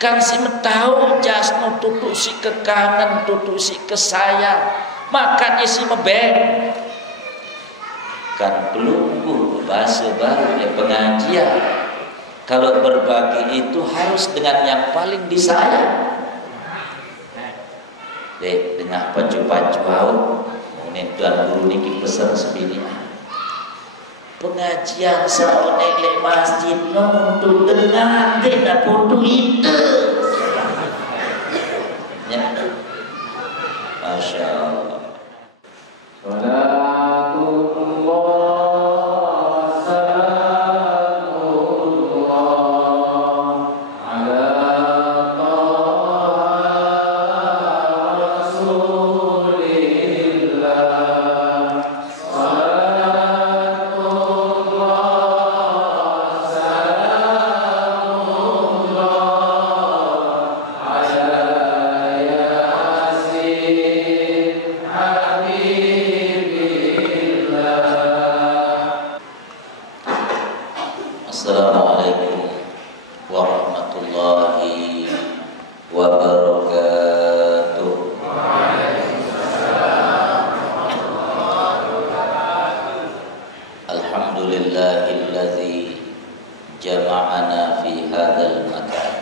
Kan si tahu jasno tutu si kekangen, tutu si kesayang, makanya si mebeng. Kan pelungguh bahasa baru ya pengajian. Kalau berbagi itu harus dengan yang paling disayang. Dengan pacu-pacu hau, mungkin tuan guru niki pesan sebini. Pengajian saonek lek masjid untuk dengar dena putu itu. Ya. Masya Allah. Assalamualaikum warahmatullahi wabarakatuh. Alhamdulillahilladzi jama'ana fi hadzal makan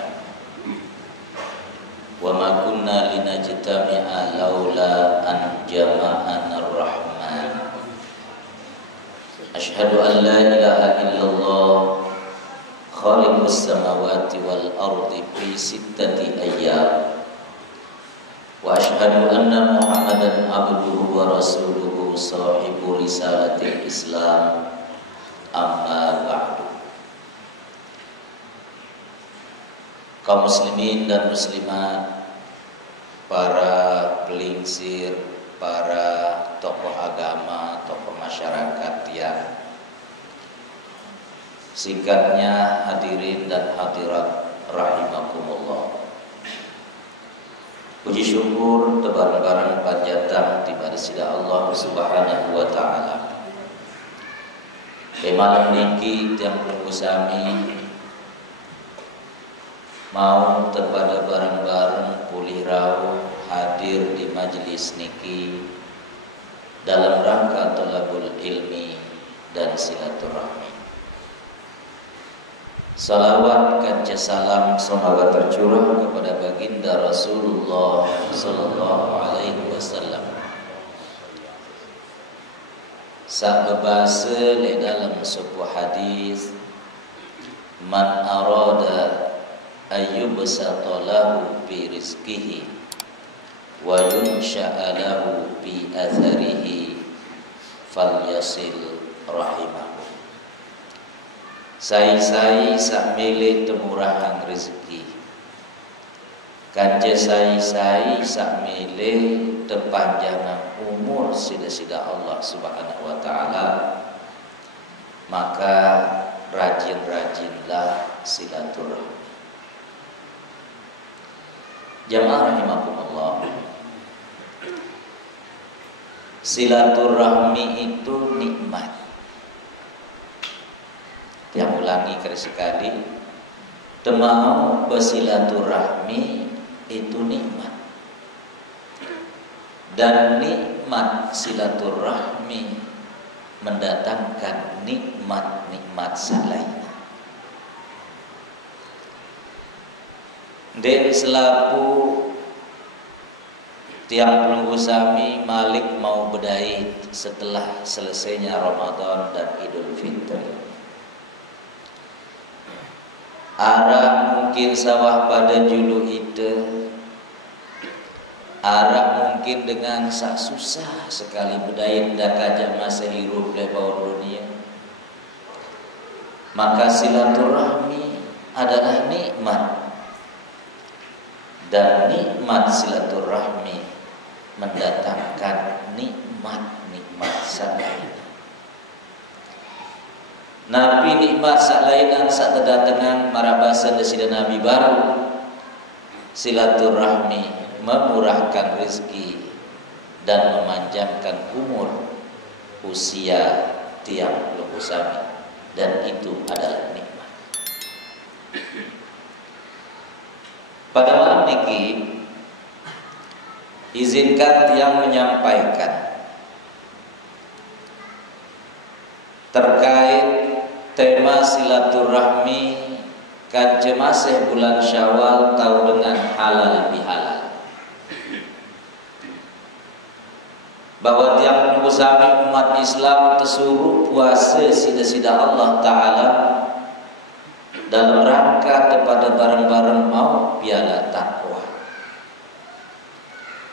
wa ma kunna linajtami'a laula an jama'ana ar-rahman. Asyhadu an la ilaha illallah khaliqus samawati wal ardi fi sittati ayyam wa asyhadu anna Muhammadan abduhu wa rasuluhu sahibu risalatil Islam, amma ba'du. Kaum muslimin dan muslimat, para pelingsir, para tokoh agama, tokoh masyarakat yang singkatnya hadirin dan hadirat rahimakumullah. Puji syukur tebar-tebaran panjatan tiba di sida Allah Subhanahu wa taala. Malam niki tiang tunggu sami mau tepada bareng-bareng pulih rauh hadir di majelis niki dalam rangka thalabul ilmi dan silaturahmi. Salawat kanja salam semoga tercurah kepada baginda Rasulullah sallallahu alaihi wasallam. Sak bebasa le dalam sebuah hadis, man arada ayyubsata lahu fi rizqihi wa yunsha'a lahu fi atharihi falyasil rahimahu. Sai-sai sak milih temurahan rezeki, kanja sai-sai sak milih tepanjangan umur sida-sida Allah Subhanahu wa taala, maka rajin-rajinlah silaturahmi. Jamaah rahimakumullah, silaturahmi itu nikmat. Yang ulangi sekali, temau bersilaturahmi itu nikmat. Dan nikmat silaturahmi mendatangkan nikmat-nikmat salainnya. Dan selaku tiang pelunggu sami Malik mau bedai setelah selesainya Ramadan dan Idul Fitri. Arah mungkin sawah pada julu itu, arah mungkin dengan sak susah sekali bedaya dak kajak masa hirup lebar dunia. Maka silaturahmi adalah nikmat, dan nikmat silaturahmi mendatangkan nikmat salain. Nabi nikmat salainan saat terdatangan marabasan desida Nabi baru silaturahmi memurahkan rezeki dan memanjangkan umur usia tiang lupusami, dan itu adalah nikmat. niki izinkan tiang menyampaikan terkait tema silaturahmi kan cemasih bulan Syawal tahu dengan halal bihalal, bahwa tiang sami umat Islam tersuruh puasa sida-sida Allah Ta'ala dalam rangka kepada bareng-bareng mau piala takwa.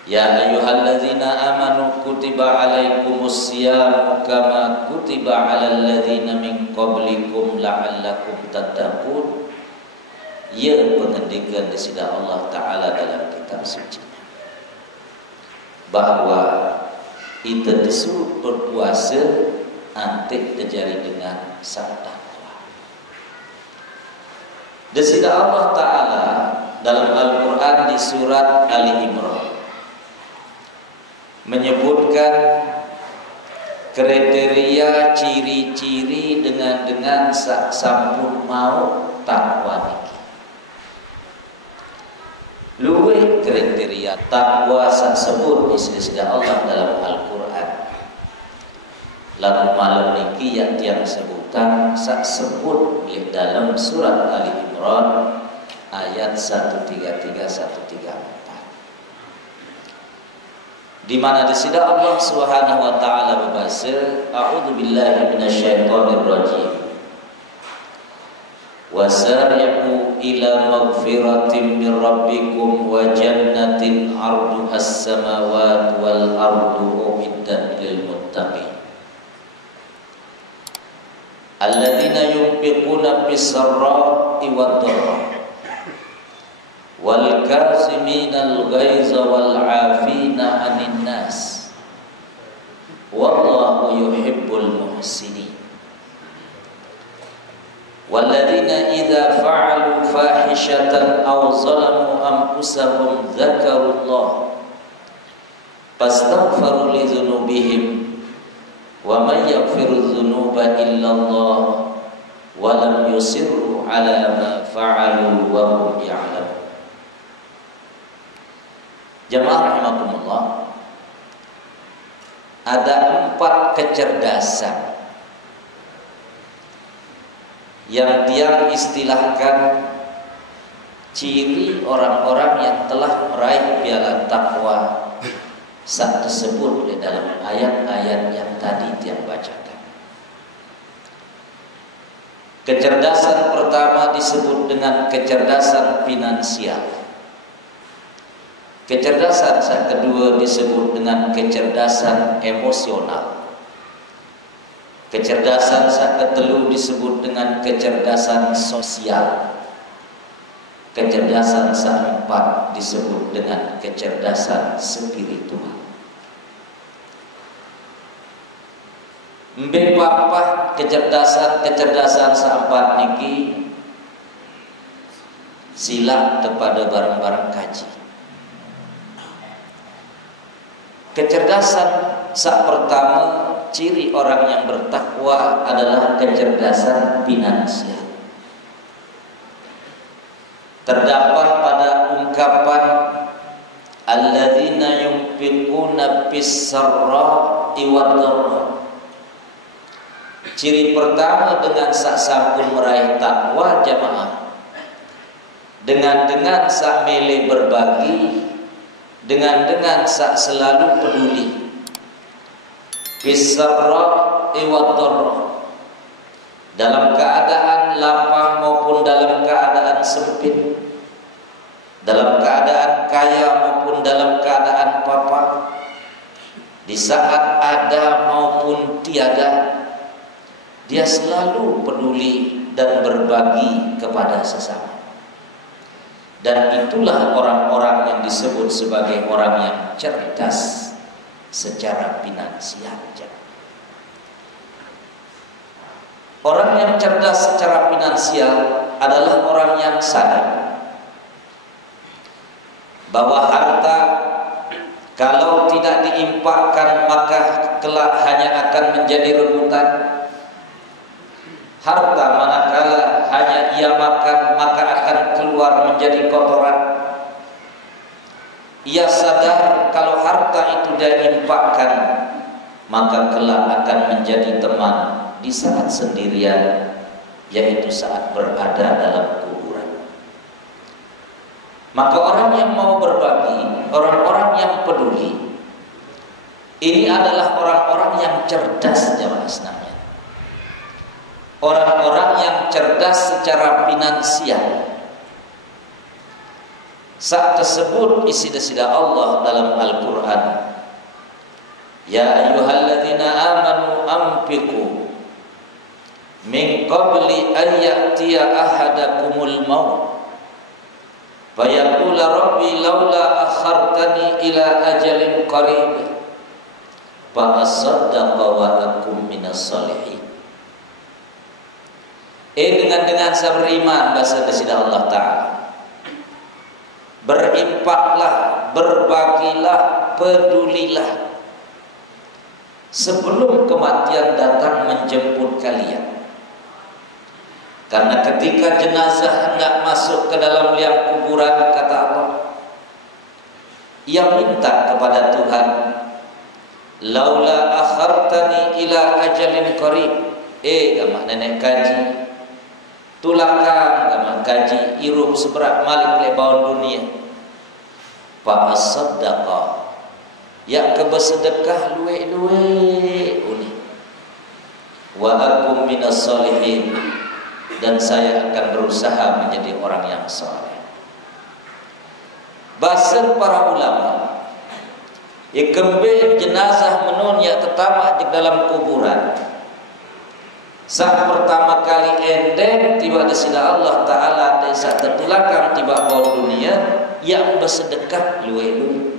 Ya ayyuhalladzina amanu kutiba alaikumus siyam kama kutiba alal ladzina min qablikum la'allakum tattaqun. Ya pengendikan di sida Allah Ta'ala dalam kitab suci bahwa kita disuruh berpuasa antik terjadi dengan takwa. Di sida Allah Ta'ala dalam Al-Quran di surat Ali Imran menyebutkan kriteria ciri-ciri dengan sampun mau takwa niki. Luwih kriteria takwa sebut di sisi Allah dalam Al-Quran. Lalu malam niki yang tiang sebutan sebut di dalam surat Ali Imran ayat 133 134. Di mana di sini Allah Subhanahu wa taala berbahasa, a'udzubillahi minasyaitonir rajim. Wasari'u ila maghfiratin min rabbikum wa jannatin 'arduhas samawati wal ardu uiddat lil muttaqin alladzina yunfiquna fis sarra'i wad dharra wal kaziminal ghaiza wal 'afina 'anil nas wallahu yuhibbul muhsinin. Walladzina idza fa'alu fahishatan aw zalamu anfusahum dzakarullah fastaghfiru li dzunubihim wa may yaghfiru dzunuba illallah wa lam yusirru ala ma fa'alu wa hum ya'lamun. Jamaah rahimakumullah, ada 4 kecerdasan yang dia istilahkan ciri orang-orang yang telah meraih piala takwa saat tersebut di dalam ayat-ayat yang tadi dia bacakan. Kecerdasan pertama disebut dengan kecerdasan finansial. Kecerdasan yang kedua disebut dengan kecerdasan emosional. Kecerdasan yang ketiga disebut dengan kecerdasan sosial. Kecerdasan yang keempat disebut dengan kecerdasan spiritual. Mbe papah kecerdasan seempat niki sila kepada barang-barang kaji. Kecerdasan saat pertama, ciri orang yang bertakwa adalah kecerdasan finansial. Terdapat pada ungkapan alladzina yunfiquna fis sarra'i wad dharra. Ciri pertama dengan sak sampun meraih takwa jamaah, dengan sak mele berbagi, dengan sak selalu peduli. Fisarra'i wad dharra, dalam keadaan lapang maupun dalam keadaan sempit, dalam keadaan kaya maupun dalam keadaan papa, di saat ada maupun tiada, dia selalu peduli dan berbagi kepada sesama. Dan itulah orang-orang yang disebut sebagai orang yang cerdas secara finansial. Orang yang cerdas secara finansial adalah orang yang sadar bahwa harta kalau tidak diinfakkan maka kelak hanya akan menjadi rebutan. Harta manakala hanya ia makan maka akan keluar menjadi kotoran. ia sadar kalau harta itu dia infakkan, maka kelak akan menjadi teman di saat sendirian, yaitu saat berada dalam kuburan. Maka orang yang mau berbagi, orang-orang yang peduli, ini adalah orang-orang yang cerdas jamaah sekalian. Orang-orang yang cerdas secara finansial. Saat tersebut isi desida Allah dalam Al-Quran, ya ayyuhalladzina amanu anfiqu min qabli an ya'tiya ahadakumul maut fayaqula rabbi laula akhartani ila ajalin qarib fa asaddaqa wa akum minas shalihin. Dengan saya beriman, bahasa desida Allah Ta'ala, berinfaklah, berbagilah, pedulilah sebelum kematian datang menjemput kalian. Karena ketika jenazah hendak masuk ke dalam liang kuburan, kata Allah, ia minta kepada Tuhan, laula akhartani ila ajalin qarib. Gamak nenek kaji tulakan gamak kaji irum seberat malik lebawan dunia. Fa asaddaqa, ya kebersedekah luwe-luwe uni. Wa akum minas shalihin, dan saya akan berusaha menjadi orang yang saleh. Bahasa para ulama, ikembe jenazah menun ya tetama di dalam kuburan. Saat pertama kali endeng tiba desida Allah Ta'ala desa tertulakan tiba bawah dunia yang bersedekah luwe-luwe.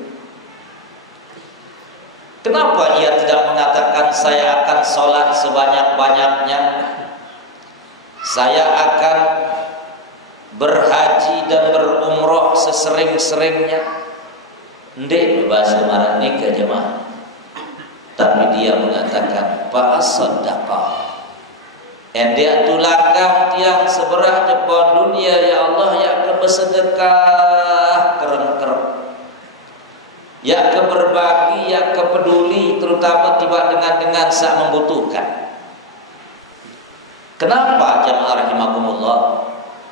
Kenapa ia tidak mengatakan saya akan sholat sebanyak-banyaknya, saya akan berhaji dan berumroh sesering-seringnya? Ndek bahasa marah nikah jemaah. Tapi dia mengatakan fa asaddaqa, dia tulakan tiang seberah depan dunia, ya Allah, ya ke bersedekah keren-keren, ya ke berbagi, ya ke peduli, terutama tiba dengan saat membutuhkan. Kenapa jamaah rahimakumullah?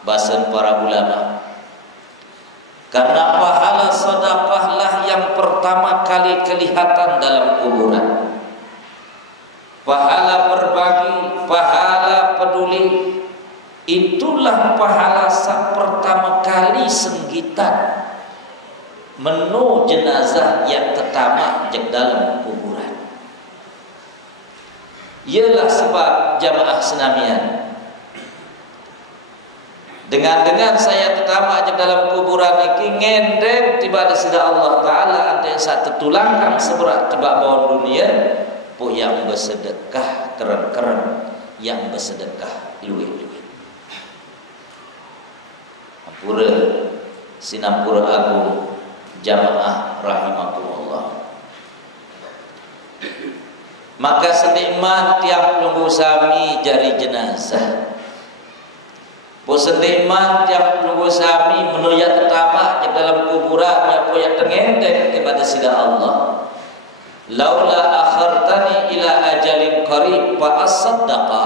Bahasa para ulama, karena pahala sedekahlah yang pertama kali kelihatan dalam kuburan. Pahala berbagi, pahala peduli, itulah pahala saat pertama kali senggitan menu jenazah yang tertamak di dalam kuburan. Ialah sebab jamaah senamian, dengan saya tertamak di dalam kuburan ini ngendeng tiba ada sida Allah Ta'ala ada yang saat tertulangkan seberat tiba bawah dunia, po yang bersedekah keren-keren, yang bersedekah luwe-luwe. Ampura sinampura agung jamaah rahimakumullah. Maka sedikman tiang pelunggu sami jari jenazah, po sedikman tiang pelunggu sami menuya tetama di dalam kuburan, po yang tengendeng kepada sida Allah, laula akhartani ila ajalin qarib fa asaddaqa,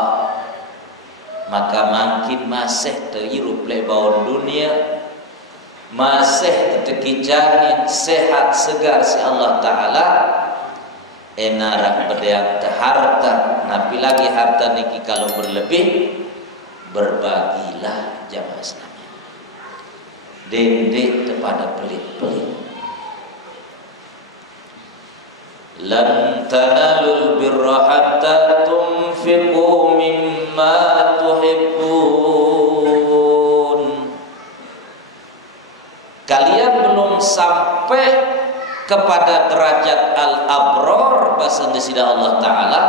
maka makin masih terirup lebawan dunia, masih teteki janin sehat segar si Allah Ta'ala, enarak bedeang harta, napi lagi harta niki kalau berlebih, berbagilah jamaah sekalian. Dendek kepada pelit-pelit. Lan tanalul birra hatta tunfiqu mimma tuhibbun. Kalian belum sampai kepada derajat al-abrar bahasa desida Allah Ta'ala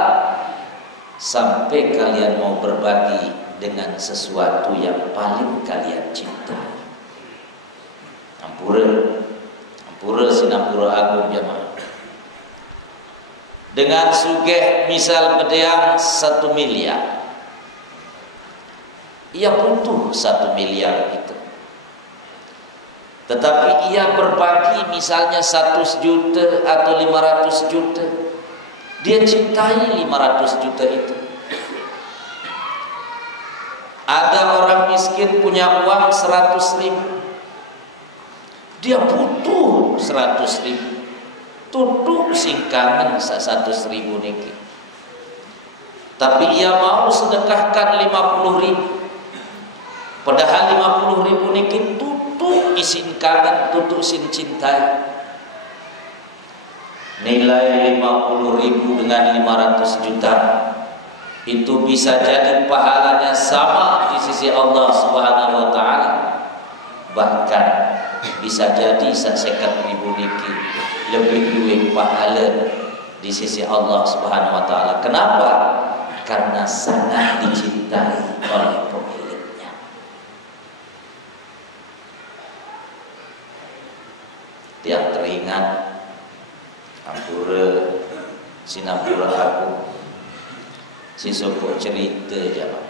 sampai kalian mau berbagi dengan sesuatu yang paling kalian cinta. Ampura sinampura agung jamaah. Dengan sugeh misal bedeang 1 miliar, ia butuh 1 miliar itu. Tetapi ia berbagi misalnya 100 juta atau 500 juta. Dia cintai 500 juta itu. Ada orang miskin punya uang 100 ribu. Dia butuh 100 ribu. Tutup singkangan 100 ribu niki. Tapi ia mau sedekahkan 50 ribu. Padahal 50 ribu niki tutup isin kangen, tutup isin cintai. Nilai 50 ribu dengan 500 juta itu bisa jadi pahalanya sama di sisi Allah Subhanahu wa taala. Bahkan bisa jadi 50 ribu niki lebih duit pahala di sisi Allah Subhanahu wa taala. Kenapa? Karena sangat dicintai oleh pemiliknya. Tiang teringat ampura sinapura aku si sopo cerita jaman.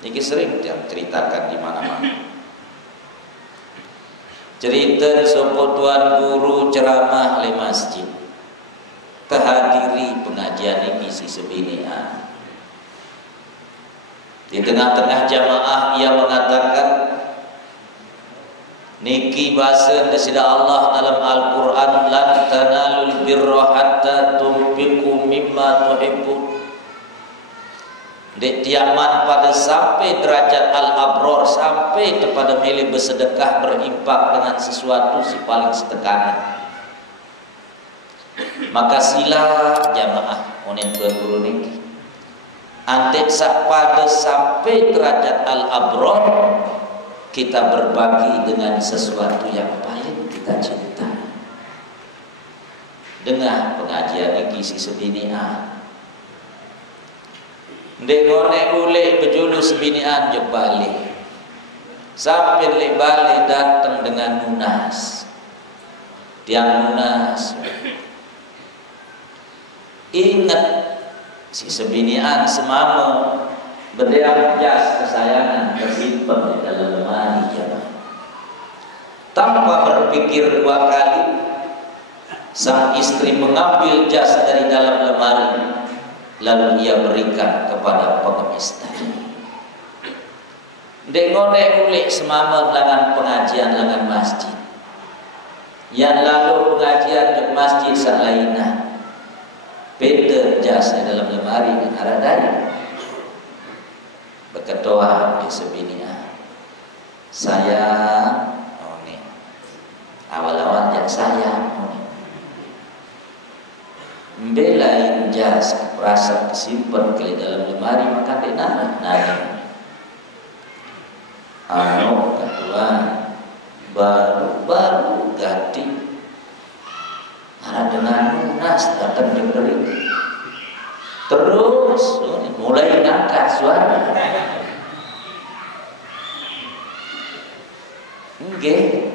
Niki sering tiang ceritakan di mana-mana. Cerita sopo tuan guru ceramah di masjid. Kehadiri pengajian ini si sebinian. Di tengah-tengah jamaah ia mengatakan, niki bahasa dasida Allah dalam Al-Quran, lan tanalul birra hatta tunfiqu mimma tuhibbun. Dek tiaman pada sampai derajat al-abror, sampai kepada milih bersedekah berimpak dengan sesuatu si paling setekanan. Maka sila jamaah onen tuan guru niki antek pada sampai derajat al-abror kita berbagi dengan sesuatu yang paling kita cintai. Dengar pengajian niki si sebinian. Ndek ngonek ule bejulu sebinian je balik. Sampai le balik datang dengan nunas. Tiang nunas. Ingat si sebinian semama berdeam jas kesayangan tersimpan di dalam lemari jamaah. Tanpa berpikir dua kali, sang istri mengambil jas dari dalam lemari, lalu ia berikan kepada pengemis tadi. Dengone ulik semama langan pengajian langan masjid. Yang lalu pengajian di masjid salaina. Beda jasnya dalam lemari dan aradai. Berketua di sebinia. Sayang, oh nih. Awal-awal jak sayang, oh nih. Mbelain jas rasa kesimpan ke dalam lemari maka denara nada. Anu ketua baru ganti. Ada dengan lunas datang diberi. Terus mulai ngangkat suara. Nggih,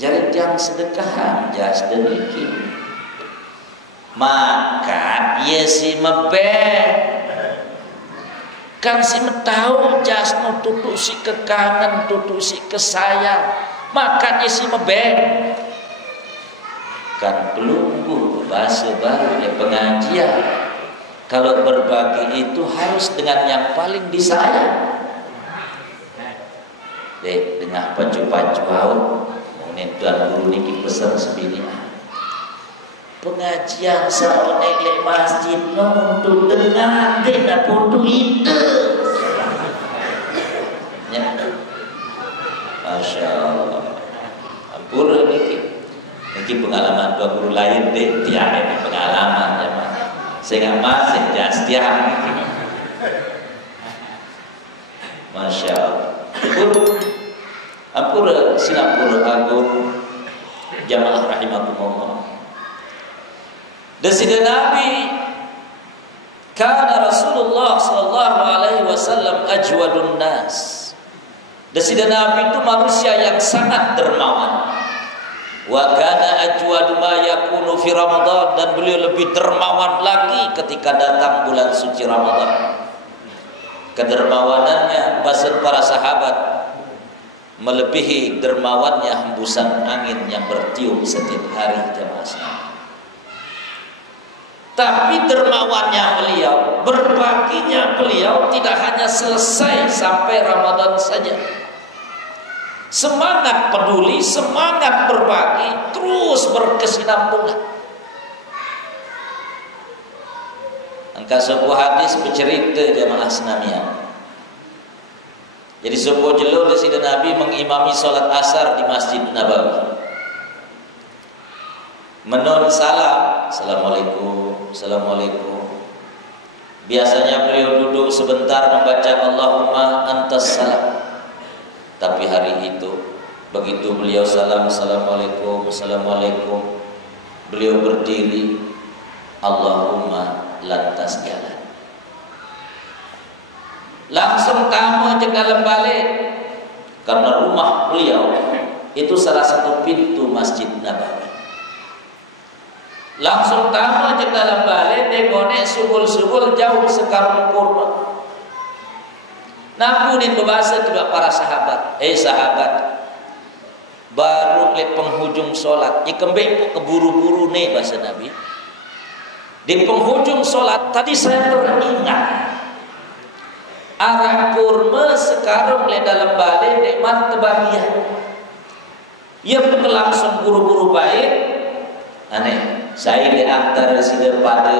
jadi tiang sedekahan jas demikian. Maka ia si mebe kan si tahu jas no tutu si ke kanan tutu si ke saya. Maka ia si mebe kan pelungguh bahasa baru ya pengajian. Kalau berbagi itu harus dengan yang paling disayang. Dek dengan pacu-pacu au mungkin tuan guru niki pesan sebinian. Pengajian saonek le masjid no untuk dengar dek putu itu. Ya. Masya Allah. Ampun niki. Niki pengalaman dua guru lain deh, tiada di pengalaman ya mas. Saya masih jas tiang niki. Masya Allah. Ampura sinapura agung jamaah rahimakumullah. Desida Nabi kana Rasulullah sallallahu alaihi wasallam ajwadun nas. Desida Nabi itu manusia yang sangat dermawan. Wa kana ajwadu ma yakunu fi Ramadan, dan beliau lebih dermawan lagi ketika datang bulan suci Ramadan. Kedermawanannya bahasa para sahabat, melebihi dermawannya hembusan angin yang bertiup setiap hari jamaah sekalian. Tapi dermawannya beliau, berbaginya beliau tidak hanya selesai sampai Ramadan saja. Semangat peduli, semangat berbagi terus berkesinambungan. Angka sebuah hadis bercerita jamaah senamian. Jadi sebuah jelur dari Sayyidina Nabi mengimami solat asar di Masjid Nabawi. Menon salam, assalamualaikum, assalamualaikum. Biasanya beliau duduk sebentar membaca Allahumma antas salam. Tapi hari itu begitu beliau salam, assalamualaikum, assalamualaikum, beliau berdiri, Allahumma lantas jalan. Langsung tamu aja dalam balik, karena rumah beliau itu salah satu pintu Masjid Nabawi. Langsung tamu aja dalam balik, degone subul-subul jauh sekarung kurma. Nampunin berbahasa juga para sahabat. Sahabat, baru ke penghujung solat, ikembek keburu-buru nih bahasa Nabi. Di penghujung solat tadi saya teringat arah kurma sekarang le dalam balik nikmat kebahagiaan. Ia pun langsung buru-buru baik. Aneh. Saya di antara sila pada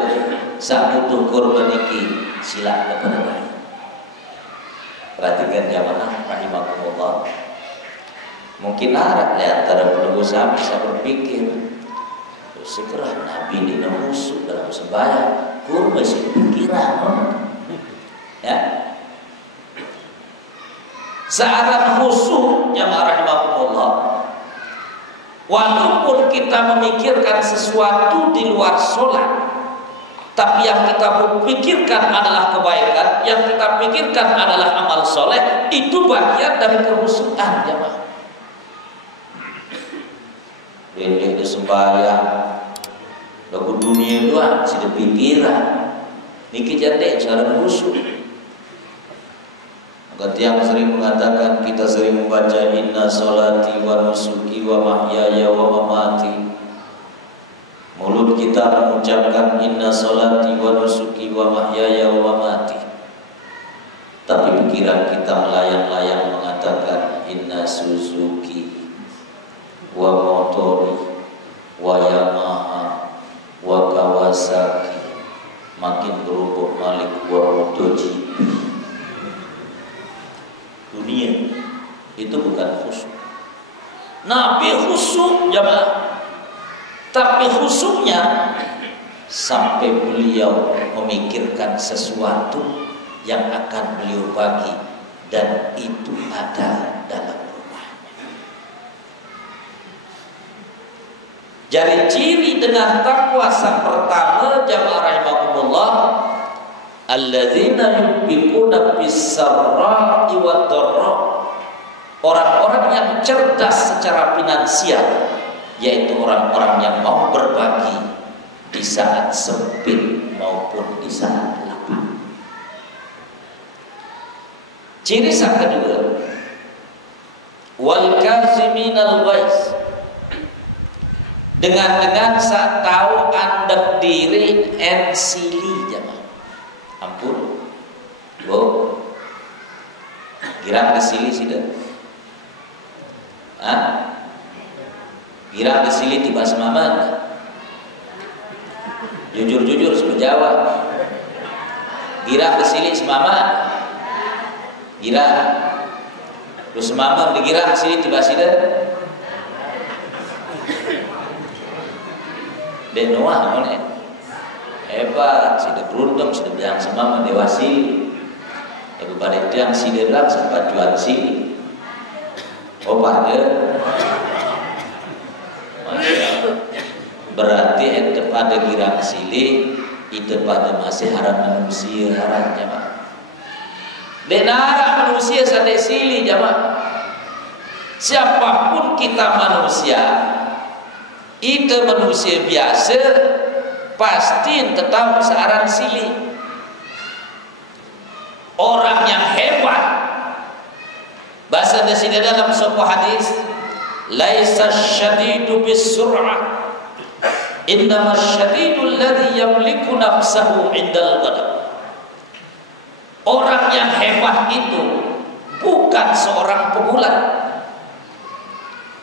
sang butuh kurma niki sila kepada baik. Perhatikan jamaah rahimakumullah. Mungkin ada di antara pelunggu saya bisa berpikir, segera Nabi dina musuh dalam sembahyang kurma sih pikiran, ya. Searah khusyuk jamaah rahimakumullah. Walaupun kita memikirkan sesuatu di luar sholat, tapi yang kita pikirkan adalah kebaikan, yang kita pikirkan adalah amal soleh, itu bagian dari kehusukan jemaah. Ini sembahyang, lagu dunia doang, sudah pikiran, niki jande cara khusyuk. Yang sering mengatakan, kita sering membaca inna sholati wa nusuki wa mahyaya wa mamati. Mulut kita mengucapkan inna sholati wa nusuki wa mahyaya wa mamati, tapi pikiran kita melayang-layang mengatakan inna Suzuki wa motori wa Yamaha wa Kawasaki, makin berubah malik wa MotoGP. Dunia itu bukan khusyuk. Nabi khusyuk jamaah, tapi khusyuknya sampai beliau memikirkan sesuatu yang akan beliau bagi, dan itu ada dalam rumahnya. Jadi ciri dengan takwa yang pertama jamaah rahimakumullah, alladzina yunfiquna fis-sarra'i wad-dharra, orang-orang yang cerdas secara finansial, yaitu orang-orang yang mau berbagi di saat sempit maupun di saat lapang. Ciri yang kedua, wal kaziminal ghaiz, dengan saat tahu andek diri ensili jamaah. Ampun, girang kesili sudah, girang kesili tiba semaman, jujur sudah jawab, girang kesili semaman, girang, terus semaman digirang kesili tiba sudah, dan noah mana? Hebat, sudah beruntung, sudah bilang semua mendewasi. Ibu pada itu yang sini bilang sempat jual sini. Oh pada, berarti itu pada girang sili, itu pada masih haram manusia haram jamaah. Denara manusia sadai sili jamaah. Siapapun kita manusia, itu manusia biasa, pasti tetap searan sili. Orang yang hebat, bahasa Bahasa di sini dalam sebuah hadis, laisa syadidu bisur'ah, innama syadidu alladhi yamliku nafsahu indal ghadab. Orang yang hebat itu bukan seorang pegulat.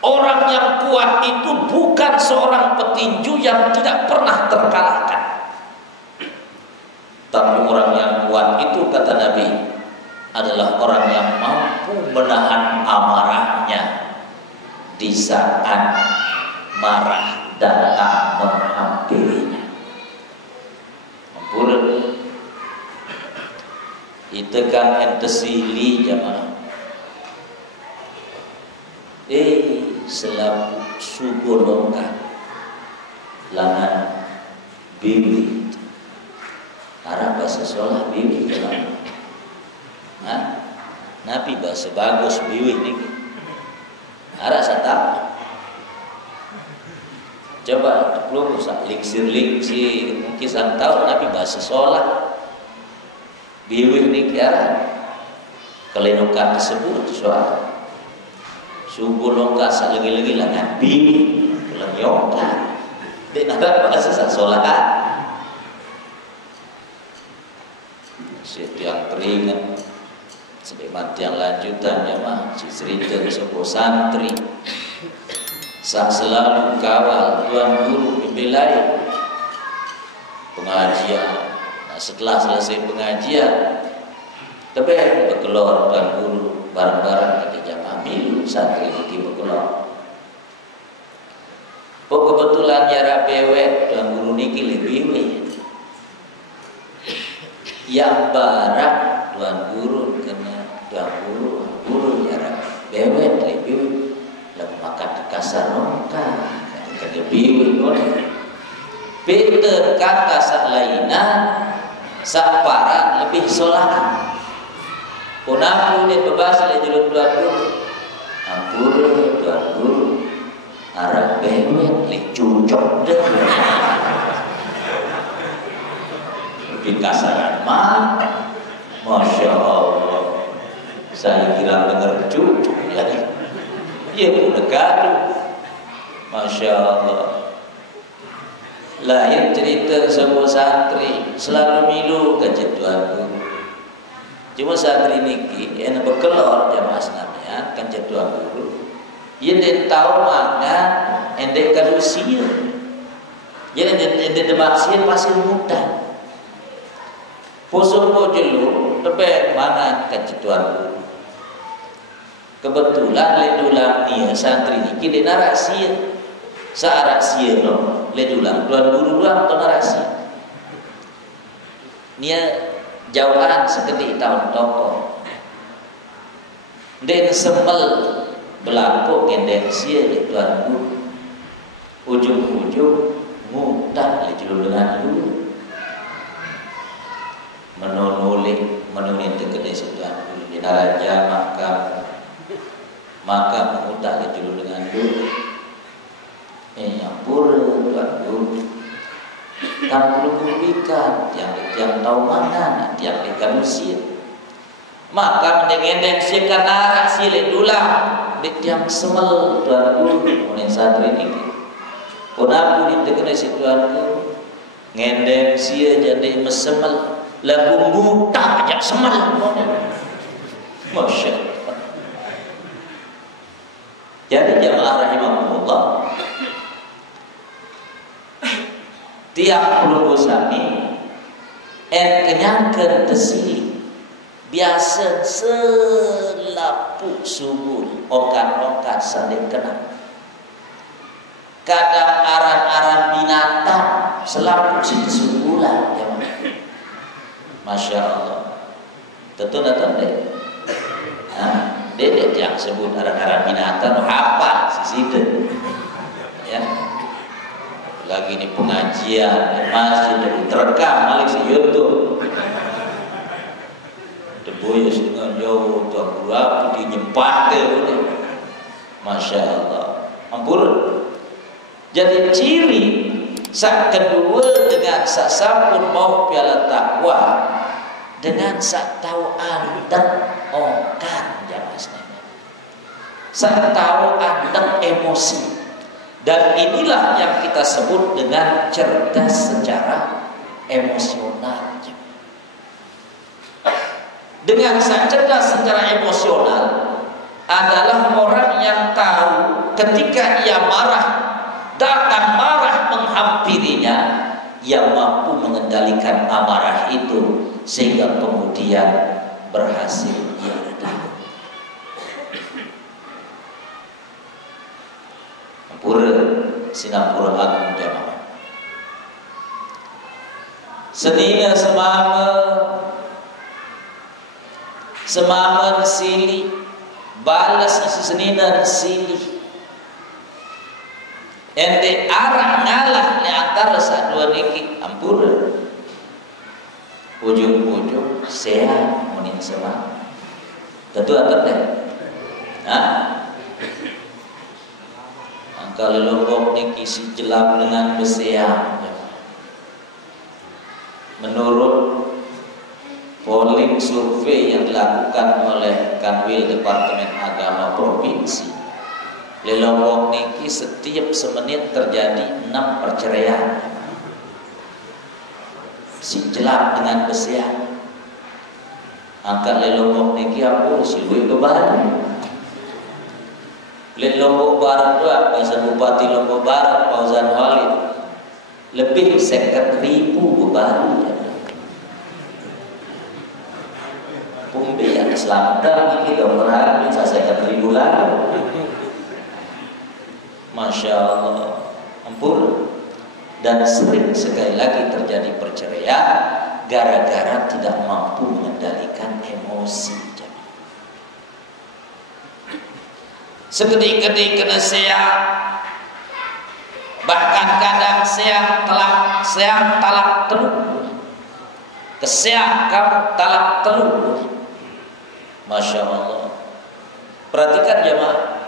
Orang yang kuat itu bukan seorang petinju yang tidak pernah terkalahkan. Tapi orang yang kuat itu, kata Nabi, adalah orang yang mampu menahan amarahnya di saat marah datang menghampirinya. Ampun, itu kan ente silih jamaah. Selaku subur longkang langan bibi Arab bahasa solah bibi dalam Nabi bahasa bagus bibi ini Arab sata coba belum usah lingsir mungkin sang tahu Nabi bahasa solah bibi ini Arab kelenukan tersebut soal subuh longkang lagi-lagi lah Nabi pulang yongkang di nada bahasa sasolah setiap teringat sedemat yang lanjutan jamaah cerita sebuah santri sak selalu kawal tuan guru pembelai pengajian. Nah, setelah selesai pengajian tebe berkelor tuan guru bareng-bareng ke jamaah milu santri ini berkelor. Oh kebetulan jarak bewek tuan guru niki lebih yang barak tuan guru kena tuan guru jarak bewek lebih lalu makan ke kasar nongka kena lebih Peter kata sak laina sak para lebih solah. Punaku dia bebas le julur tuan guru. Ampun tuan guru. Arab bewek le cucok deh. Lebih kasaran mah. Masya Allah. Saya kira dengar cucok ya. Ia pun gaduh. Masya Allah. Lain cerita sebuah santri selalu milu kajian tuan guru. Cuma santri niki yang berkelor jamaah senamnya kan tuan guru. Ia dia tahu mana endek kadusia. Jadi endek demaksia pasir muda. Posok jelu tebe mana kan tuan guru. Kebetulan ledulang nia santri niki dia narasi. Saarasia no ledulang tuan guru doang atau narasi. Nia jauhan seketik tahun toko dan sembel berlaku tendensi di tuan guru ujung-ujung mudah dijulu dengan dulu menulis tekedai tuan guru di naraja maka mudah dijulu dengan dulu pura tuan guru kan perlu kubikan yang tahu mana yang ikan usia maka mendeng-endeng siakan arah silih dulang yang semel tuan guru mulai santri ini punaku ditekan si tuan guru ngendeng sia jadi mesemel lagu muta aja semel Masya Allah. Jadi jamaah rahimahumullah tiap puluh sami kenyangkan tesi biasa selapu subur okan-okan saling kena kadang aran-aran binatang selapu sebulan ya Masya Allah tentu datang deh dedek yang sebut aran-aran binatang hafal sisi ya lagi ini pengajian di masjid terekam balik si YouTube debu ya dengan jauh tuan guru aku dinyempat Masya Allah ampun. Jadi ciri sak kedua dengan sak sampun mau piala takwa dengan sak tahu antek ongkan jamaah. Saya tahu Anda emosi. Dan inilah yang kita sebut dengan cerdas secara emosional. Dengan cerdas secara emosional adalah orang yang tahu ketika ia marah, datang marah menghampirinya, ia mampu mengendalikan amarah itu sehingga kemudian berhasil ia redam. Pura Sinapura Agung jamaah. Senina semama sili balas senina sili. Ente arah ngalah di antara sadua niki ampura. Ujung-ujung saya munin semama. Tentu akan deh. Kalau Lombok niki si jelam dengan beseang. Menurut polling survei yang dilakukan oleh Kanwil Departemen Agama Provinsi, di Lombok niki setiap semenit terjadi 6 perceraian. Si jelam dengan beseang. Angkat di Lombok niki apa si Lui Beban. Di Lombok Barat juga, bahasa Bupati Lombok Barat Fauzan Walid, lebih 50.000 beban. Pumbi yang selamat ini gambaran bisa 50.000 lalu. Masya Allah, ampun. Dan sering sekali lagi terjadi perceraian gara-gara tidak mampu mengendalikan emosi. Sekedik-kedik kena seang, bahkan kadang seang talak telur, keseang kamu talak telur. Masya Allah. Perhatikan jemaah,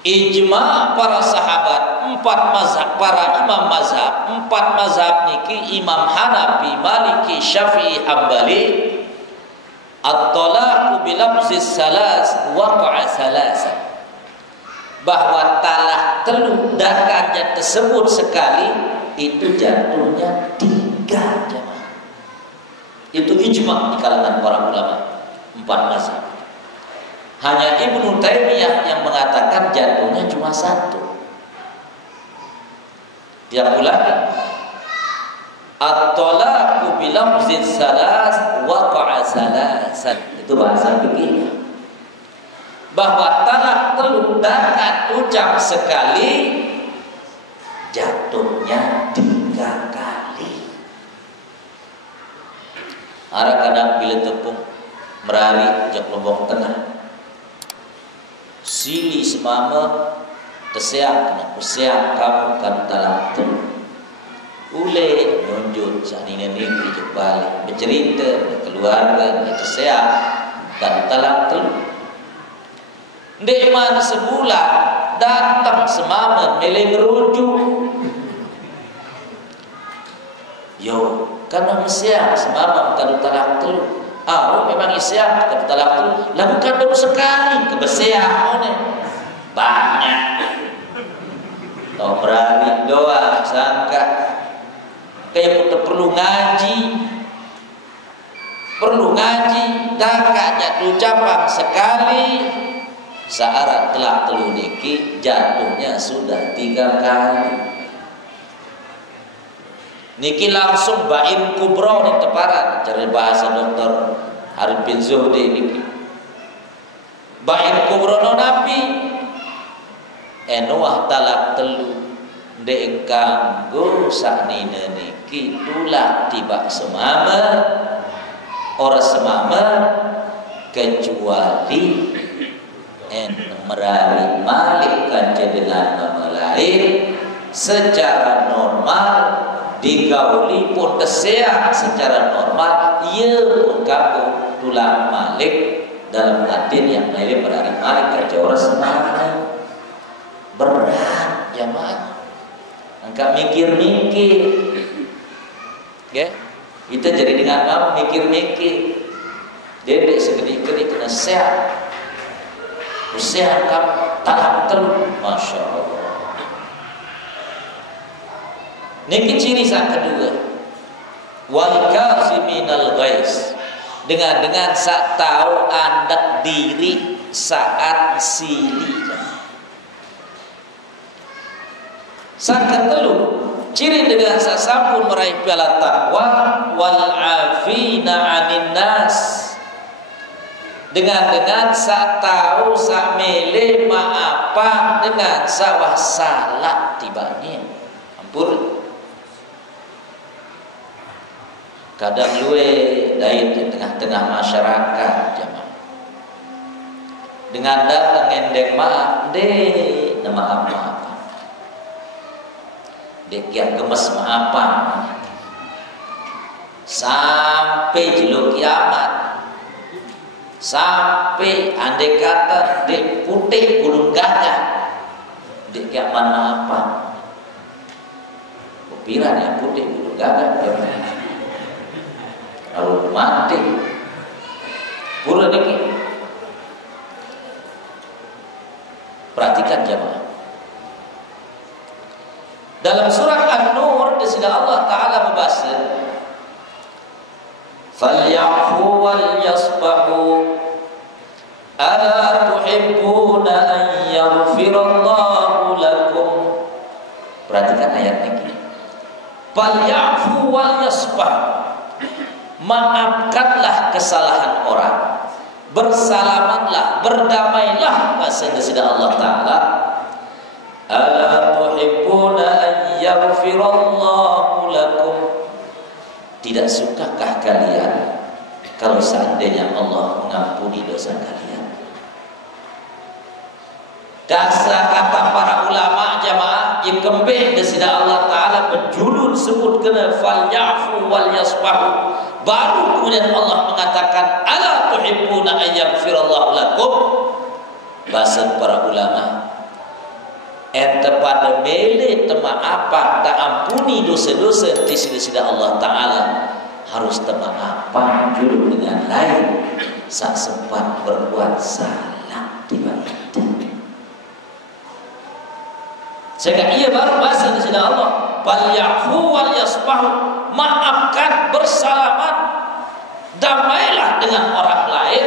ijma para sahabat, 4 mazhab, para imam mazhab, 4 mazhab niki Imam Hanafi, Maliki, Syafi'i, Hambali, at-talaqu bilafzis salas waqa'a salasan, bahwa talak telu dakanya tersebut sekali itu jatuhnya 3 jemaah. Itu ijma di kalangan para ulama 4 mazhab. Hanya Ibnu Taimiyah yang mengatakan jatuhnya cuma 1. Dia ulangi, at-talaqu bilafzis salas waqa'a salasan. Itu bahasa fikih. Bahwa talak telu dengan ucap sekali jatuhnya 3 kali. Ara kadang bila tepung merari jak Lombok Tengah, sili semama teseak kena kuseak kamu kan talak telu. Ule nunjuk sanina niki balik bercerita keluarga teseak kan talak telu. Ndek man sebulan datang semaman meleng rujuk. Yo, karena mesiak semaman kadu talak telu. Memang isiak kadu talak telu. Lakukan baru sekali kebesiak one. Banyak. Tau berani doa sangka kayak kita perlu ngaji. Dakanya ucapan sekali. Searah telah telu niki jatuhnya sudah 3 kali. Niki langsung bain kubro di teparan, cari bahasa Dr. Arifin Zuhdi niki. Bain kubro no napi enuah talak telu ndek kanggo saknina niki tulak tiba semama ora semama kecuali merari malik kanca dengan nama lain secara normal digauli pun keseak secara normal ia pun kamu tulang malik dalam artian yang lain merari malik kanca orang semana berat jamaah angka mikir-mikir kita jadi dengan kamu mikir-mikir dedek segede-gede kena seak. Usia kamu tak telu, masya Allah. Niki ciri yang kedua, wal kaziminal ghaiz, dengan sak tahu andak diri saat sili. Sang ketelu, ciri dengan sak sampun meraih piala takwa, wal afina 'anin nas, dengan sak tahu sak mele maafan dengan sawah salah tibanya. Ampun. Kadang luwe dari tengah-tengah masyarakat jamaah. Dengan datang endek maaf deh, nama apa? Dek yang gemes maafan. Sampai jeluk kiamat. Sampai andai kata dek putih gunung gagah. Dek kiamat maafan. Kupiran yang putih gunung gagah jamaah. Lalu mati pura niki. Perhatikan jemaah, dalam surat An-Nur di sini Allah Ta'ala membahas falyafu wal yasbahu ala tuhibbuna an yaghfirallahu lakum. Perhatikan ayat niki, falyafu wal yasbahu, maafkanlah kesalahan orang, bersalamatlah, berdamailah, bahasa Indonesia Allah Ta'ala. Ala tuhibbuna an yaghfirallahu lakum, tidak sukakah kalian kalau seandainya Allah mengampuni dosa kalian? Dasar kata para ulama jamaah yang kembali dari Allah Ta'ala berjulun sebut kena falyafu wal yasbahu, baru kemudian Allah mengatakan ala tuhibbuna an yaghfirallahu lakum. Bahasa para ulama, ente pada mele temaafan tak ampuni dosa-dosa di sisi Allah Ta'ala, harus temaafan dulu dengan lain saat sempat berbuat salah di badan. Sehingga ia baru bahasa di sini Allah, falyafu wal yasbahu, maafkan, bersalamat, damailah dengan orang lain.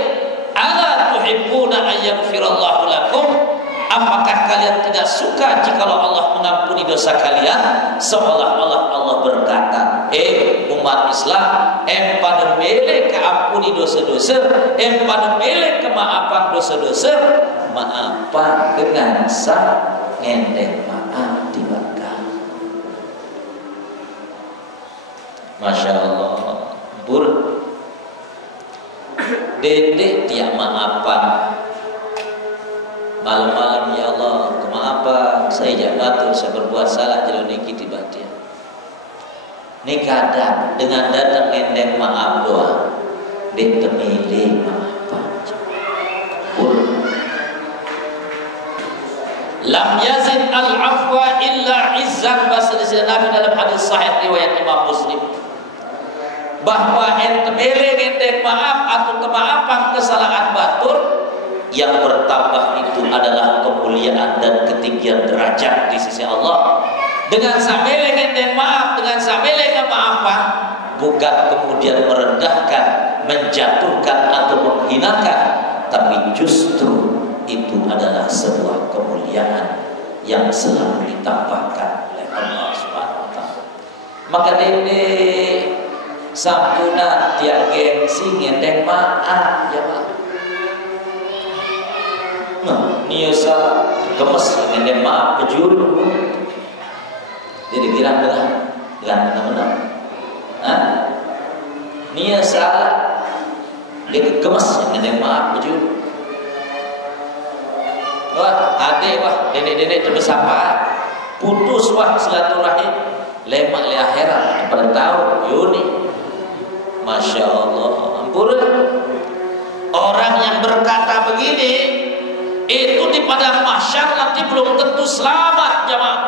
Ala tuhibbuna an yaghfirallahu lakum, apakah kalian tidak suka jikalau Allah mengampuni dosa kalian? Seolah-olah Allah berkata, umat Islam, pada mele keampuni dosa-dosa, pada mele kemaafan dosa-dosa, maafan dengan sah ngendek maaf dibakar. Masya Allah. Bur dedek tiap maafan malam-malam, ya Allah kemaafan saya jabatan, saya berbuat salah jalan niki tiba-tiba ini kadang dengan datang ngendek maaf doa dek temili maafan. Bur lam yazid al-afwa illa izzan, bahasa Nabi dalam hadis sahih riwayat Imam Muslim, bahwa ente mele maaf atau kemaafan kesalahan batur, yang bertambah itu adalah kemuliaan dan ketinggian derajat di sisi Allah. Dengan samele maaf, dengan samele kemaafan, bukan kemudian merendahkan, menjatuhkan atau menghinakan, tapi justru itu adalah sebuah kemuliaan yang selalu ditambahkan oleh Allah Subhanahu wa Ta'ala. Maka dene sampuna tiap gengsi ngendeng maaf ya Pak. Nia salah gemes ngendeng maaf bejuru. Jadi kira dengan benar. Nia salah dia gemes ngendeng maaf bejuru. Wah, adek wah, nenek-nenek terbesapa, putus wah silaturahim, lemak le akhirat pada tahu Yuni. Masya Allah. Ampun. Orang yang berkata begini itu di padang mahsyar nanti belum tentu selamat jemaah.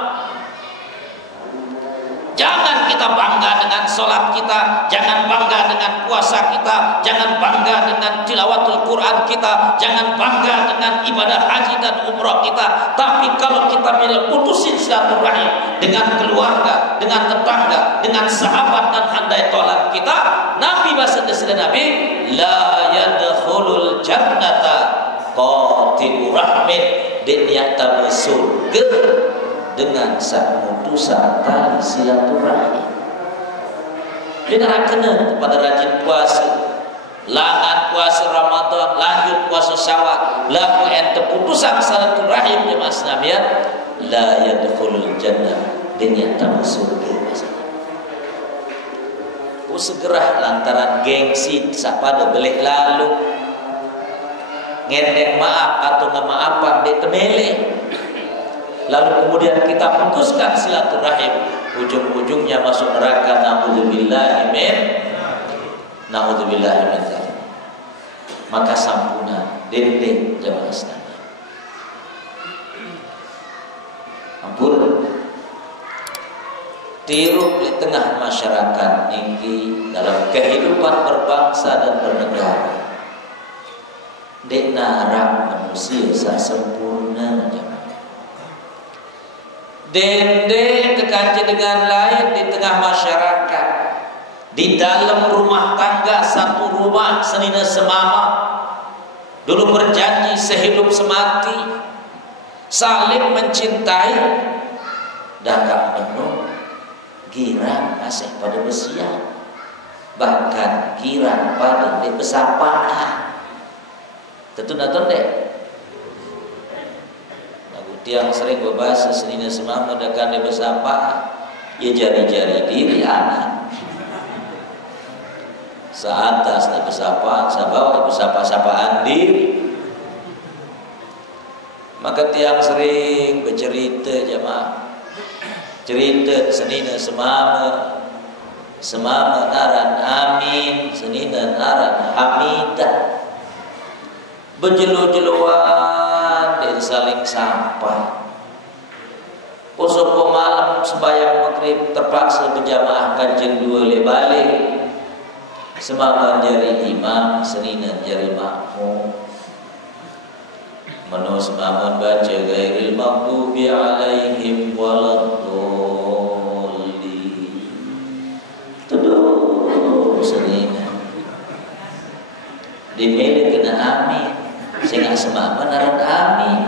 Jangan kita bangga dengan sholat kita, jangan bangga dengan puasa kita, jangan bangga dengan tilawatul Quran kita, jangan bangga dengan ibadah haji dan umrah kita. Tapi kalau kita bila putusin silaturahim dengan keluarga, dengan tetangga, dengan sahabat dan handai tolak kita, Nabi bahasa Nabi, la yadkhulul jannata qati'u rahmin, dan nyata surga dengan sak mutusan tali silaturahim. Dengan kena pada rajin puasa, langan puasa Ramadan, lanjut puasa Syawal, laku ente putusan silaturahim jemaah sekalian, la yadkhulul jannah, dan nyata surga. Segera lantaran gengsi sapada belik lalu ngendeng maaf atau ngemaafan dia temele, lalu kemudian kita putuskan silaturahim, ujung-ujungnya masuk neraka. Naudzubillahi min dzalik. Maka sampuna dendeng jamaah sekalian, ampun tiru di tengah masyarakat ini dalam kehidupan berbangsa dan bernegara. Dek narang manusia sempurna. Dendeng tekanci dengan lain di tengah masyarakat, di dalam rumah tangga satu rumah senina semama, dulu berjanji sehidup semati, saling mencintai, dagang penuh, girang masih pada besian, bahkan girang pada di besapaan. Tentu nonton deh. Lagu tiang sering berbahasa senina semama dagang di besapaan, ya jari-jari diri anak. Seatas di besapaan, sabawah di besapa-sapaan diri. Maka tiang sering bercerita jemaah, cerita senina semama naran amin, senina naran hamidah, berjelu-jeluan dan saling sampah. Usup malam sembahyang maghrib terpaksa berjamaah kajian dua balik, semama jari imam, senina jari makmum. Manu semamun baca ghairil maghdubi alaihim waladdallin. Tuduh senina dimele kena amin, sehingga semamun naran amin.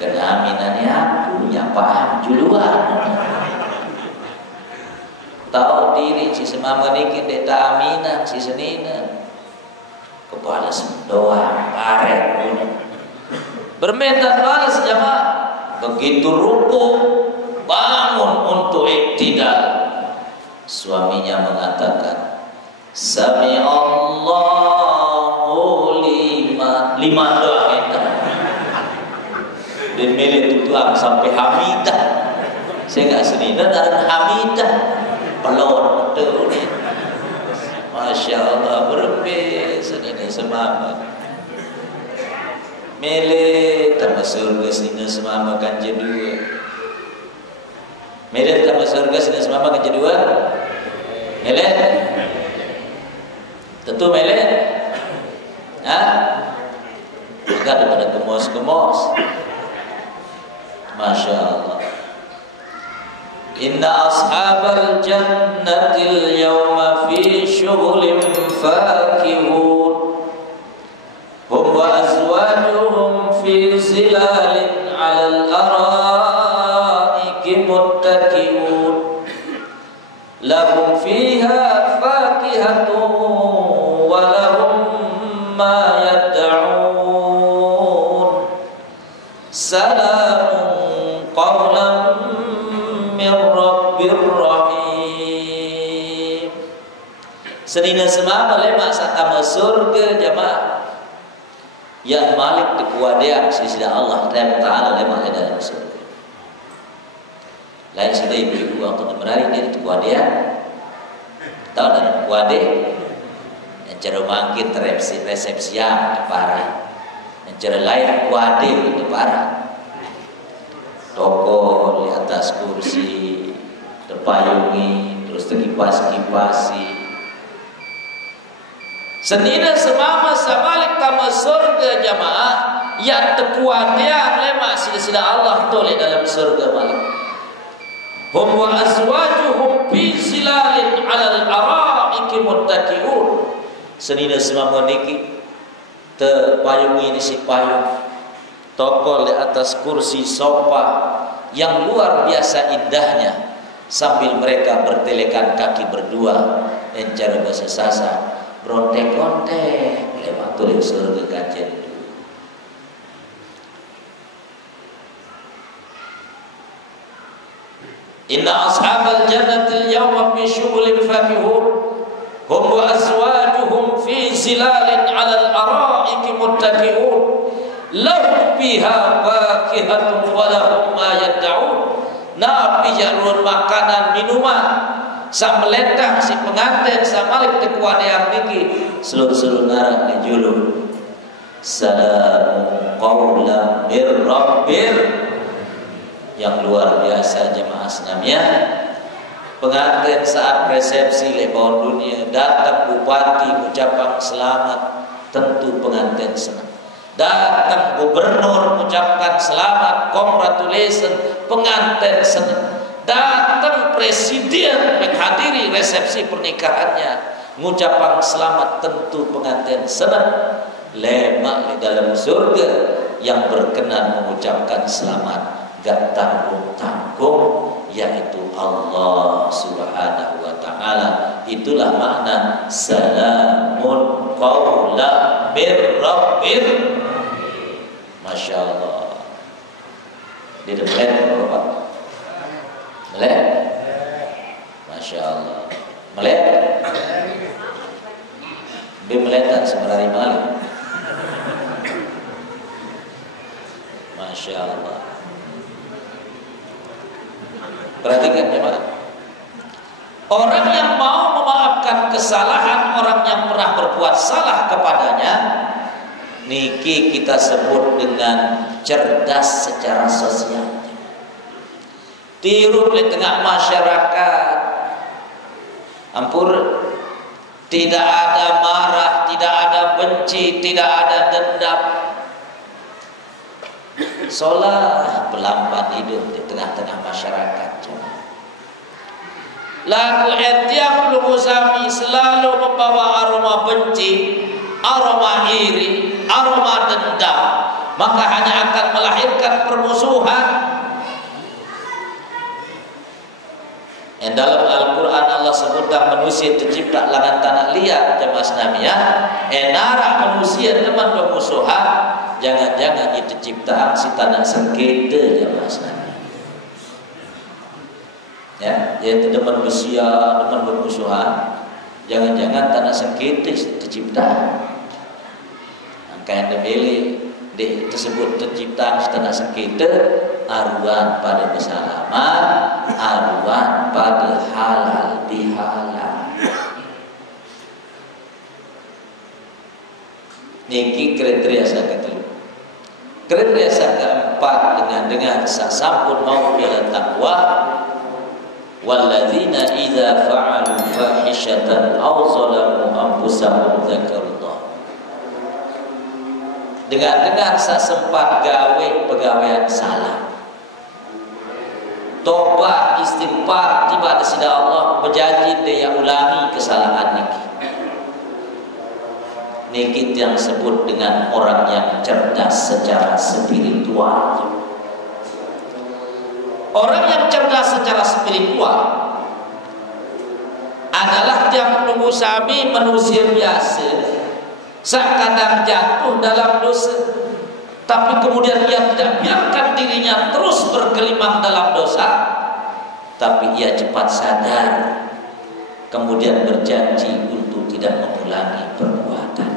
Kena aminannya aku nyapaan juluan. Tahu diri si semamun dikit deta aminan si senina, kepala sendoa paret punya bermendat balas jamaah. Begitu rukuk bangun untuk iktidal, suaminya mengatakan sami Allahu liman doa kita dan milih tuang sampai hamidah, sehingga senina dan hamidah pelon betul. Masya Allah berbe senina semama milih tambah surga senina semama kanji dua, milih tambah surga senina semama kanji dua, milih tentu milih enggak daripada gemos-gemos. Masya Allah. Inna ashabal jannatil yawma fi syughulin fakihun, hum wa azwajuhum fi zilalin 'alal araiki muttaki'un, lahum fiha fakihatun wa lahum ma yad'un, salamun qawlan min rabbir rahim. Senina semama lemak satama surga jamaah, yang malik di kuadaan sisi Allah Ta'ala lemak dalam surga. Lain sudah ibu-ibu waktu menarik dia di kuadaan, tahu dalam kuadaan yang cara mangkin resepsi yang parah, yang cara lain kuadaan itu parah. Toko di atas kursi, terpayungi, terus terkipas-kipasi. Senina semama sabalik kama surga jamaah yang tekuatian lemak sida-sida Allah toleh dalam surga malik. Hum wa azwajuhum fi zilalin 'alal ara'iki muttaqiun. Senina semama niki terpayungi di si payung, tokol di atas kursi sofa yang luar biasa indahnya, sambil mereka bertelekan kaki berdua dan cara bahasa Sasa brontek-brontek lemak tulis surga kajian itu. Inna ashabal jannati yawma fi syughulin fakihun hum wa azwajuhum fi zilalin 'alal ara'iki muttaqi'un lahum fiha fakihatun wa lahum ma yad'un. Nabi jarun makanan minuman samelentang si pengantin samalik tekuan yang niki seluruh nara dijuluk salamun qawlan mir rabbir. Yang luar biasa jemaah senamnya, pengantin saat resepsi lebaran dunia datang bupati ucapan selamat, tentu pengantin senang. Datang gubernur ucapkan selamat, congratulations, pengantin senang. Datang presiden menghadiri resepsi pernikahannya, mengucapkan selamat, tentu pengantin senang. Lemak di dalam surga yang berkenan mengucapkan selamat gak tanggung-tanggung, yaitu Allah Subhanahu wa ta'ala. Itulah makna salamun qawlan mir rabbir. Masya Allah. Dia melek Bapak? Melek? Masya Allah. Melek? Dia meletak sebenarnya malam. Masya Allah. Perhatikan jemaah. Orang yang mau memaafkan kesalahan orang yang pernah berbuat salah kepadanya, niki kita sebut dengan cerdas secara sosial. Tiru di tengah masyarakat. Ampun, tidak ada marah, tidak ada benci, tidak ada dendam. Solah pelampan hidup di tengah-tengah masyarakat. Lagu etiak Lumusami selalu membawa aroma benci, aroma iri, aroma dendam, maka hanya akan melahirkan permusuhan. Yang dalam Al-Quran Allah sebutkan manusia tercipta langan tanah liat jemaah senamiyah. Enara manusia teman permusuhan, jangan-jangan itu ciptaan si tanah sengketa jemaah senamiyah. Ya, yaitu teman manusia, teman bermusuhan, jangan-jangan tanah sengketa tercipta. Angka yang dipilih tersebut tercipta tanah sengketa, aruan pada bersalaman, aruan pada halal bihalal. Niki kriteria saya kedua. Kriteria saya keempat dengan sasampun mau piala takwa. Walladzina idza fa'alu fahishatan aw zalamu anfusahum dzakarullah. Dengan sesempat gawe pegawaian salah, tobat istighfar tiba di sida Allah, berjanji dia ulangi kesalahan niki. Niki yang disebut dengan orang yang cerdas secara spiritual. Orang yang cerdas secara spiritual adalah yang menusami manusia biasa, sekadang jatuh dalam dosa, tapi kemudian ia tidak biarkan dirinya terus bergelimang dalam dosa, tapi ia cepat sadar, kemudian berjanji untuk tidak mengulangi perbuatan.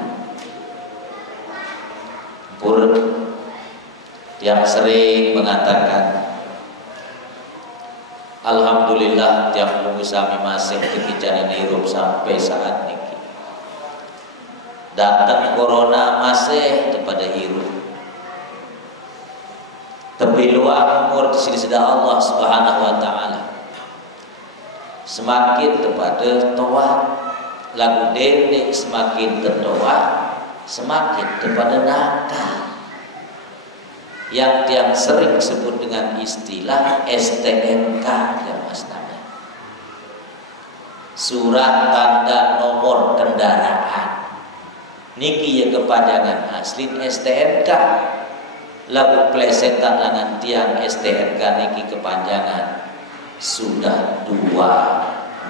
Yang sering mengatakan, alhamdulillah tiap minggu sami masih kekican ini hirup sampai saat ini. Datang corona masih daripada hirup. Tapi luar umur di sini sudah Allah Subhanahu wa taala. semakin kepada toa. Lagu dendek semakin tertoa, semakin kepada nakal. Yang sering disebut dengan istilah STNK ya Mas namanya. Surat tanda nomor kendaraan. Niki ya kepanjangan asli STNK. Lagu plesetan dengan tiang STNK niki kepanjangan sudah dua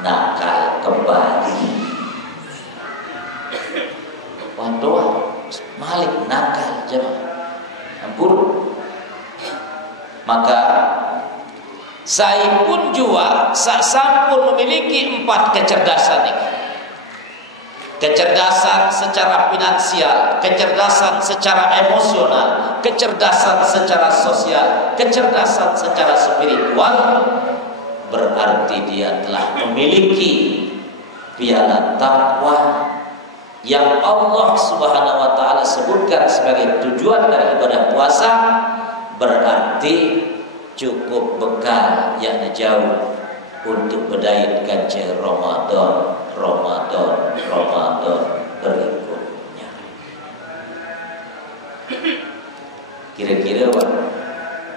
nakal kembali. Waduh, malik nakal jemaah. Ampun. Maka saya pun juga sampun memiliki 4 kecerdasan ini. Kecerdasan secara finansial, kecerdasan secara emosional, kecerdasan secara sosial, kecerdasan secara spiritual. Berarti dia telah memiliki piala takwa yang Allah Subhanahu wa taala sebutkan sebagai tujuan dari ibadah puasa. Berarti cukup bekal yang jauh untuk berdaya ganjar Ramadan berikutnya. Kira-kira Pak,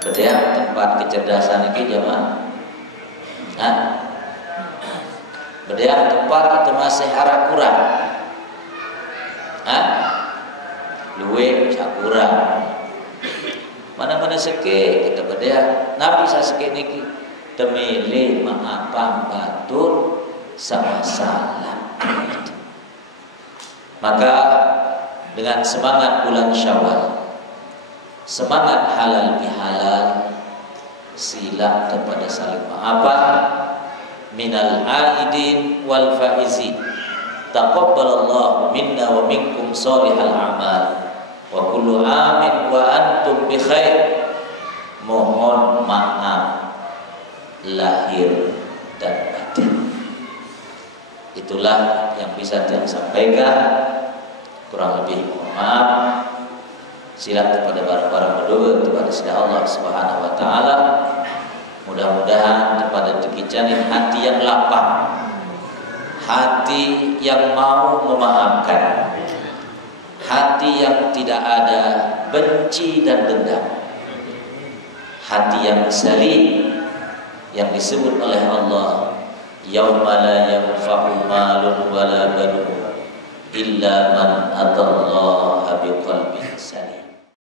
berdaya tempat kecerdasan ini jemaah. Berdaya tempat kita masih arah kurang. Luwe sakurang. Mana-mana seke kita berdaya. Nabi saya seke niki temele maafam batur sama salah. Maka dengan semangat bulan Syawal, semangat halal bihalal, sila kepada saling maafan minal aidin wal faizin. Taqabbalallahu minna wa minkum shalihal a'mal wa kullu amin wa antum bi khair. Mohon maaf lahir dan batin. Itulah yang bisa saya sampaikan. Kurang lebih mohon maaf. Sila kepada barang-barang berdoa kepada Allah Subhanahu wa taala. Mudah-mudahan kepada tukicanin hati yang lapang, hati yang mau memaafkan, hati yang tidak ada benci dan dendam, hati yang salim yang disebut oleh Allah yauma la yanfa'u malun wala banun illa man atallaha biqalbin salim.